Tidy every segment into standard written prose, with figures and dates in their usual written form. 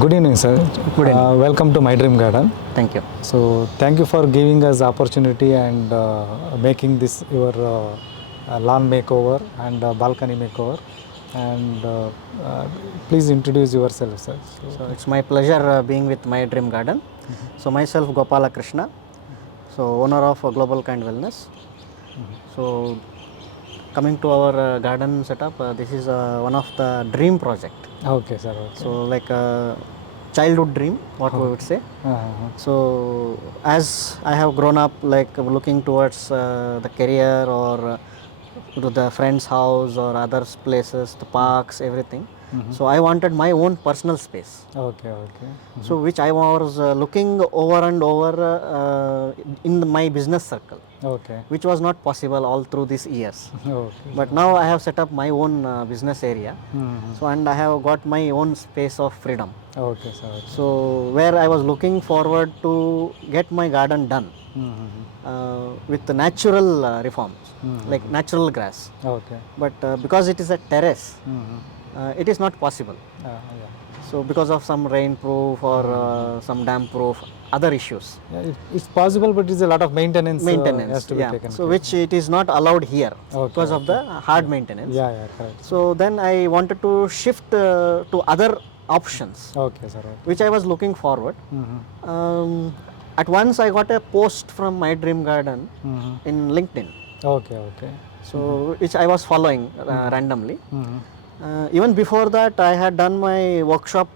Good evening, sir. Good evening. Welcome to My Dream Garden. Thank you. So, thank you for giving us the opportunity and making this your lawn makeover and balcony makeover. And please introduce yourself, sir. So it's my pleasure being with My Dream Garden. So myself Gopala Krishna, so owner of Global Kind Wellness. So coming to our garden setup, this is one of the dream project. Okay, sir. Okay. So like a childhood dream, what we would say. So as I have grown up, like looking towards the career or to the friend's house or other places, the parks, everything. So I wanted my own personal space. Okay, okay. So which I was looking over and over in my business circle, Okay. which was not possible all through these years. Okay. But now I have set up my own business area. So and I have got my own space of freedom. Okay, sir. Okay. So where I was looking forward to get my garden done with the natural reforms, like natural grass. Okay. But because it is a terrace, it is not possible. Yeah. So because of some rain proof or some damp proof, other issues. Yeah, it's possible, but it's a lot of maintenance. Has to be taken. So which it is not allowed here Okay, because of the hard maintenance. Yeah, correct. So then I wanted to shift to other options, Okay, sir. Okay. which I was looking forward. At once I got a post from My Dream Garden in LinkedIn. Okay. So which I was following randomly. Even before that, I had done my workshop,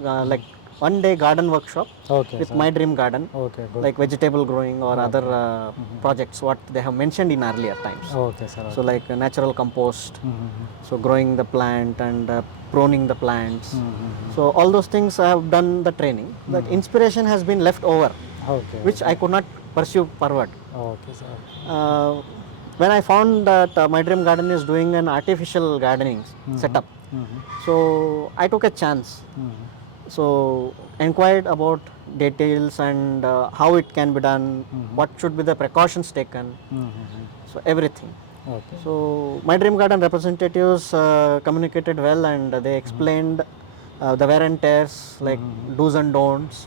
like one day garden workshop Okay, with sir. My Dream Garden, Okay, good. like vegetable growing or other projects what they have mentioned in earlier times. Okay, sir. So like natural compost, so growing the plant and pruning the plants. So all those things I have done the training. The inspiration has been left over, Okay. which I could not pursue forward. Okay, sir. When I found that My Dream Garden is doing an artificial gardening setup, so I took a chance. So inquired about details and how it can be done, what should be the precautions taken, so everything. Okay. So My Dream Garden representatives communicated well and they explained the wear and tears, like do's and don'ts,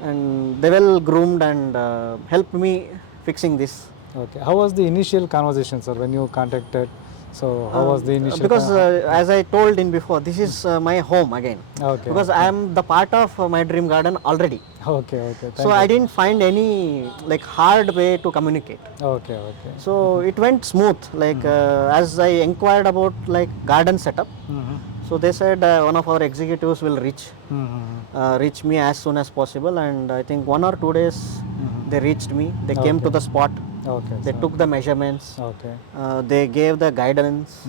and they well groomed and helped me fixing this. Okay. How was the initial conversation, sir, when you contacted? So how was the initial? Because as I told in before, this is my home again. Okay. Because I am the part of My Dream Garden already. Okay. So I didn't find any like hard way to communicate. Okay. So it went smooth. Like as I inquired about like garden setup, so they said one of our executives will reach me as soon as possible, and I think 1 or 2 days they reached me. They came to the spot. Okay. They took the measurements. Okay. They gave the guidance,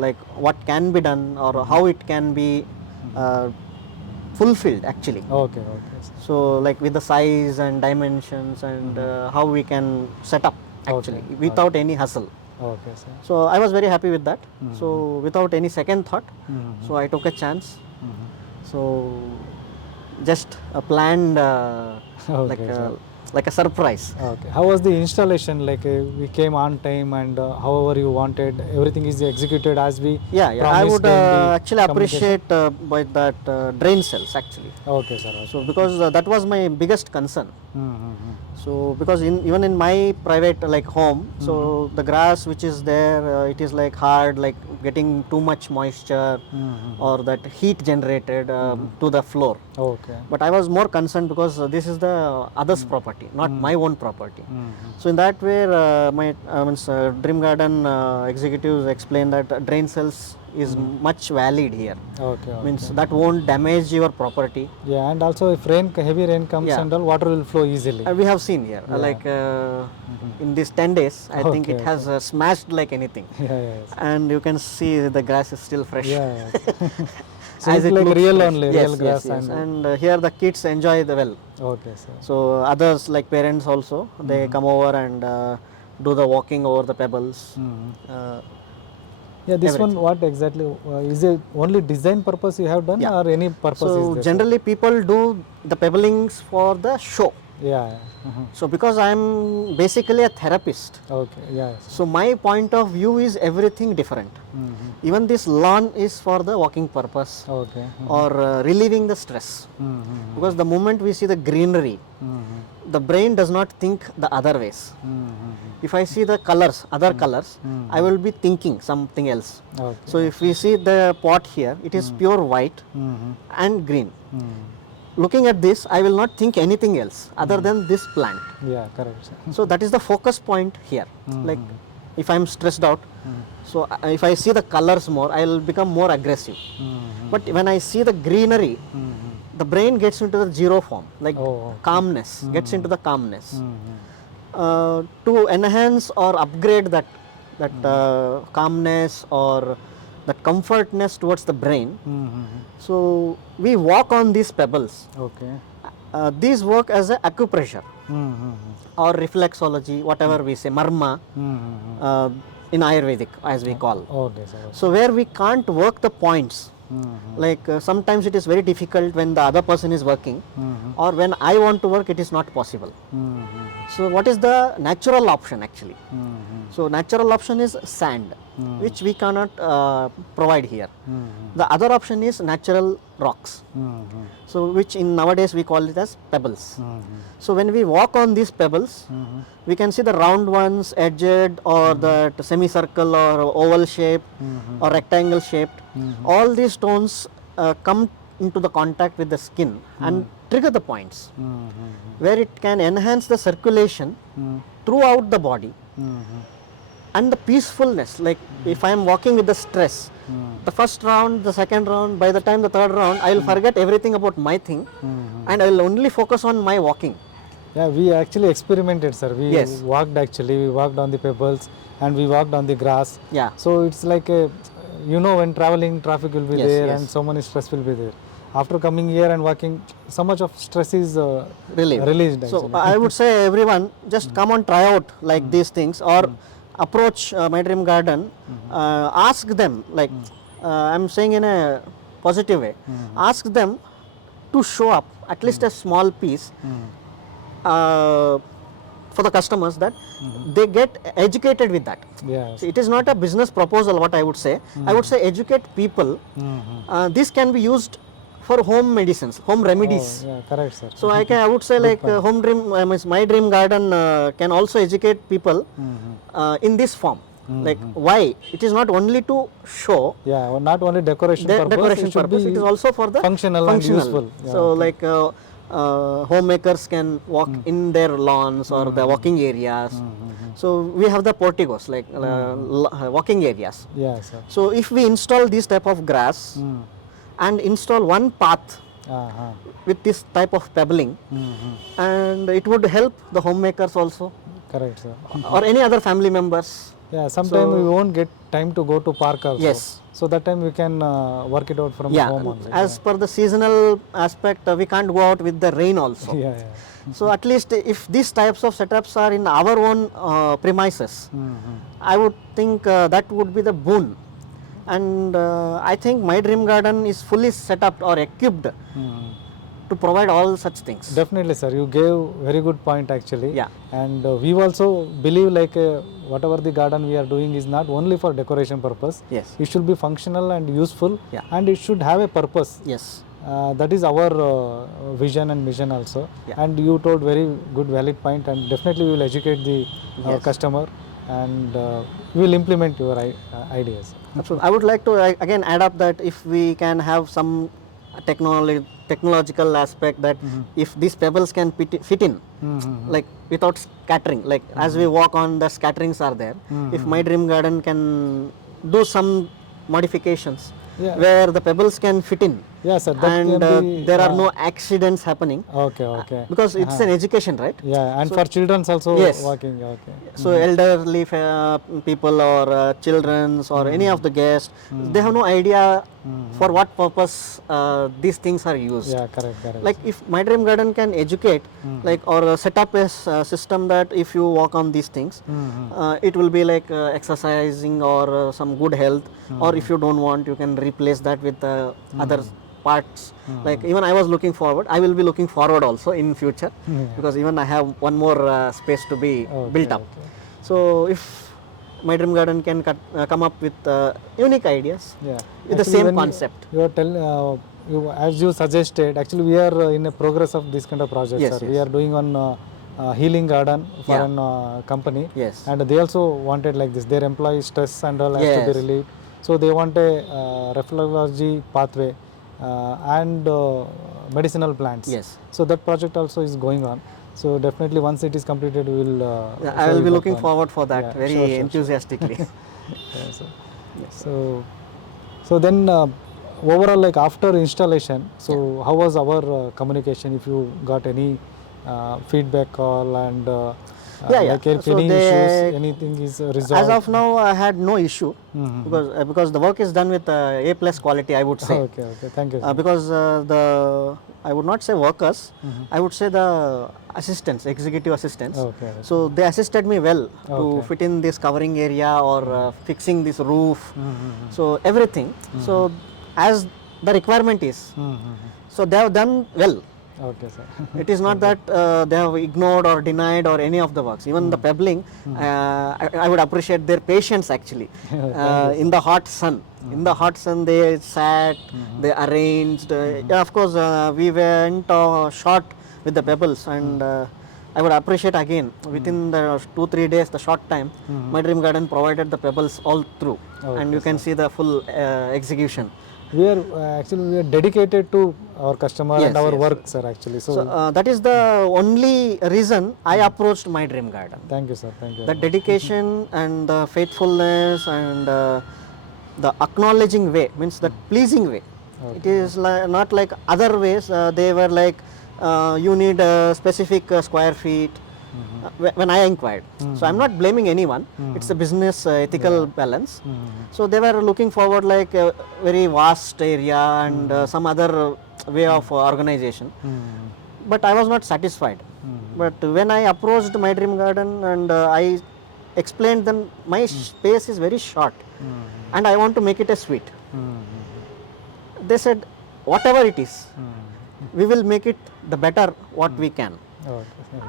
like what can be done or how it can be fulfilled actually. Okay. So like with the size and dimensions and how we can set up actually without any hustle. Okay, sir. So I was very happy with that. So without any second thought, so I took a chance. So just planned like a surprise. Okay. How was the installation? Like we came on time and however you wanted, everything is executed as we Yeah. I promised would in the actually appreciate by that drain cells actually. Okay, sir. Okay. So because that was my biggest concern. So because even in my private like home, so the grass which is there, it is like hard, like getting too much moisture or that heat generated to the floor. Okay. But I was more concerned because this is the others' property, not my own property. So in that way, my Dream Garden executives explained that drain cells is much valid here. Okay. Means that won't damage your property. Yeah, and also if heavy rain comes and all, water will flow easily. We have seen here, like in these 10 days, I think it has smashed like anything. Yes. And you can see the grass is still fresh. Yeah. So As it's it like looks real fresh. only, Yes, real grass yes. and. And here the kids enjoy the well. Okay, sir. So others like parents also, they come over and do the walking over the pebbles. Yeah, this everything. one, what exactly is it? Only design purpose you have done, Yeah. or any purpose So is there? generally people do the pebblings for the show. Yeah. Mhm. So because I am basically a therapist, Okay. Yeah. so my point of view is everything different. Mm-hmm. Even this lawn is for the walking purpose Okay. or relieving the stress. Mm-hmm. Because the moment we see the greenery, Mm-hmm. the brain does not think the other ways. Mm-hmm. If I see the colors, other colors, I will be thinking something else. Okay. So if we see the pot here, it is pure white Mm-hmm. and green. Mm. Looking at this, I will not think anything else other than this plant. Yeah, correct, sir. So that is the focus point here. Like if I am stressed out, so if I see the colors more, I will become more aggressive. But when I see the greenery, the brain gets into the zero form, like Oh, okay. calmness, gets into the calmness. Mm-hmm. To enhance or upgrade that calmness or that comfortness towards the brain, Mm-hmm. so we walk on these pebbles. Okay. These work as a acupressure Mm-hmm. or reflexology, whatever we say, marma Mm-hmm. in Ayurvedic, as we call. Okay, sir. So where we can't work the points, Mm-hmm. like sometimes it is very difficult when the other person is working, Mm-hmm. or when I want to work, it is not possible. Mm-hmm. So what is the natural option actually? Mm-hmm. So natural option is sand, which we cannot provide here. Mm-hmm. The other option is natural rocks, Mm-hmm. so which in nowadays we call it as pebbles. Mm-hmm. So when we walk on these pebbles, Mm-hmm. we can see the round ones, edged or the semicircle or oval shaped or rectangle shaped. All these stones come into the contact with the skin and trigger the points Mm-hmm. where it can enhance the circulation throughout the body Mm-hmm. and the peacefulness. Like if I am walking with the stress, the first round, the second round, by the time the third round, I will forget everything about my thing and I will only focus on my walking. Yeah, we actually experimented, sir. We Yes. walked actually. We walked on the pebbles and we walked on the grass. Yeah. So it's like a, when traveling, traffic will be Yes, there yes. and so many stress will be there. After coming here and walking, so much of stress is Relieved. released. So Actually. I would say everyone just come and try out like these things or approach My Dream Garden, ask them like I'm saying in a positive way, ask them to show up at least a small piece for the customers that they get educated with that. Yes. So it is not a business proposal what I would say. I would say educate people. This can be used for home medicines, home remedies. Oh, yeah, correct, sir. So I would say like home dream, My Dream Garden can also educate people in this form. Like why it is not only to show Yeah, well, not only decoration purpose, decoration it should purpose, be it is also for the functional and useful. Yeah, So like homemakers can walk in their lawns or the walking areas. So we have the porticos like walking areas. yeah, sir. So if we install this type of grass and install one path Uh-huh. with this type of pebbling, and it would help the homemakers also Correct, sir. or any other family members. Yeah, sometimes we won't get time to go to park also. Yes. So that time we can work it out from Yeah, home only. as per the seasonal aspect, we can't go out with the rain also. Yeah, yeah. So at least if these types of setups are in our own premises, I would think that would be the boon. And I think My Dream Garden is fully set up or equipped to provide all such things. Definitely, sir. You gave very good point actually. Yeah. And we also believe like whatever the garden we are doing is not only for decoration purpose. Yes. It should be functional and useful. Yeah. And it should have a purpose. Yes. That is our vision and mission also. Yeah. And you told very good valid point, and definitely we will educate the customer, and we will implement your ideas. Absolutely. I would like to again add up that if we can have some technological aspect that if these pebbles can fit in like without scattering, like as we walk on, the scatterings are there. If My Dream Garden can do some modifications Yeah. where the pebbles can fit in, Yeah, sir. That and can be, there are no accidents happening, Okay, okay. because it's an education, right? Yeah, and for children's also Yes. walking. Okay. So elderly people or children's or any of the guests, they have no idea for what purpose these things are used. Yeah, correct, correct. Like if My Dream Garden can educate, like or set up a system that if you walk on these things, it will be like exercising or some good health, or if you don't want, you can replace that with other parts. Like even I was looking forward, I will be looking forward also in future, because even I have one more space to be built up. So if my dream garden can come up with unique ideas Yeah. with the Actually, same when concept. You are as you suggested, actually we are in a progress of this kind of project, Yes, sir. yes. We are doing on healing garden for Yeah. an company, Yes. and they also wanted like this. Their employee stress and all has to be Yes. relieved, so they want a reflexology pathway and medicinal plants. Yes. So that project also is going on. So definitely once it is completed, we will. Yeah, I show will you be that looking one. forward for that Yeah, very sure, sure. enthusiastically. Yeah, so then overall, like after installation, so how was our communication? If you got any feedback call and Yeah. like if So any they, issues, anything is resolved. as of now, I had no issue, because the work is done with A+ quality, I would say. Okay, thank you, sir. Because I would not say workers, I would say the assistants, executive assistants. Okay. So they assisted me well to Okay. fit in this covering area or fixing this roof. So everything. So as the requirement is, so they have done well. Okay, sir. It is not that they have ignored or denied or any of the works. Even the pebbling, I would appreciate their patience actually. In the hot sun. In the hot sun, they sat, they arranged. Yeah, of course, we went short with the pebbles, and I would appreciate again within the 2-3 days, the short time, my dream garden provided the pebbles all through, and you can see the full execution. We are actually we are dedicated to our customer Yes, and our yes. work, sir. Actually, So that is the only reason I approached my dream garden. thank you, sir. Thank you. The dedication and the faithfulness and the acknowledging way, means the pleasing way. It is not like other ways. They were like, you need a specific square feet. When I inquired, so I'm not blaming anyone. It's a business ethical balance. So they were looking forward like a very vast area and some other way of organization. But I was not satisfied. But when I approached my dream garden and I explained them, my space is very short and I want to make it a suite. They said, whatever it is, we will make it the better what we can.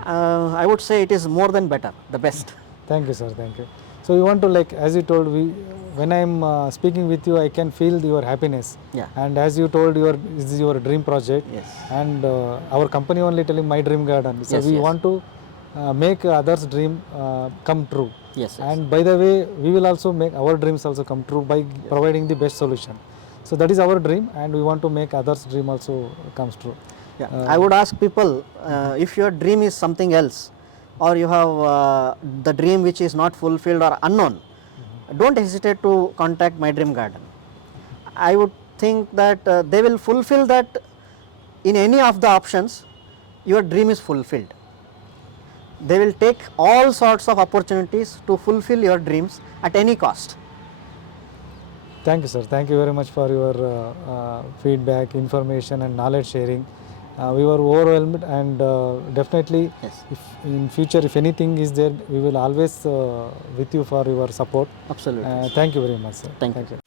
I would say it is more than better, the best. Thank you, sir. Thank you. So you want to, like, as you told, when I'm speaking with you, I can feel your happiness. Yeah. And as you told, this is your dream project. Yes. And our company only telling my dream garden. So Yes, we yes. want to make others' dream come true. Yes, yes. And by the way, we will also make our dreams also come true by providing the best solution. So that is our dream, and we want to make others' dream also comes true. Yeah. I would ask people, if your dream is something else, or you have the dream which is not fulfilled or unknown, don't hesitate to contact my dream garden. I would think that they will fulfill that in any of the options. Your dream is fulfilled. They will take all sorts of opportunities to fulfill your dreams at any cost. Thank you, sir. Thank you very much for your feedback, information, and knowledge sharing. We were overwhelmed, and definitely, Yes. if in future, if anything is there, we will always with you for your support. Absolutely. Thank you very much, sir. Thank you.